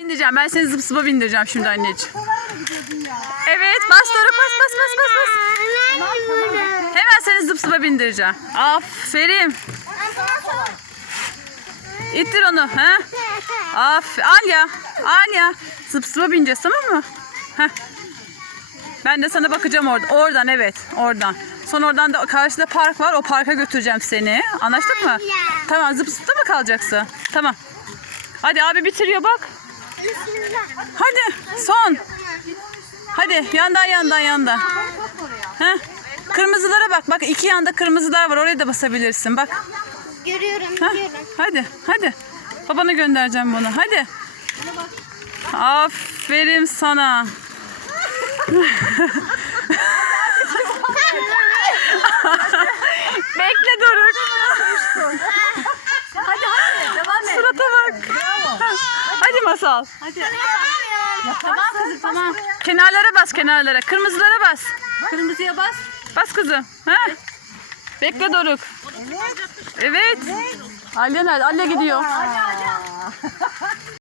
Bindireceğim. Ben seni zıp zıpa bindireceğim şimdi anneciğim. Evet bas Doruk bas bas bas bas bas. Hemen seni zıp zıpa bindireceğim. Aferin. İttir onu. He? Af Alya. Alya. Zıp zıpa bineceğiz tamam mı? Heh. Ben de sana bakacağım orada. Oradan evet. Oradan. Sonra oradan da karşıda park var. O parka götüreceğim seni. Anlaştık mı? Tamam zıp zıpta mı kalacaksın? Tamam. Hadi abi bitiriyor bak. Hadi son. Hadi yandan yandan yandan. Heh. Kırmızılara bak. Bak iki yanda kırmızılar var. Oraya da basabilirsin. Bak. Görüyorum, Heh. görüyorum. Hadi hadi. Babana göndereceğim bunu. Hadi. Aferin sana. Bekle Doruk. Hadi hadi devam et. Surata bak. Hadi masal. Tamam kızım tamam. Kenarlara bas kenarlara. Kırmızılara bas. Kırmızıya bas. Bas kızım. Ha? Bekle Doruk. Evet. Alya nerede? Alya gidiyor.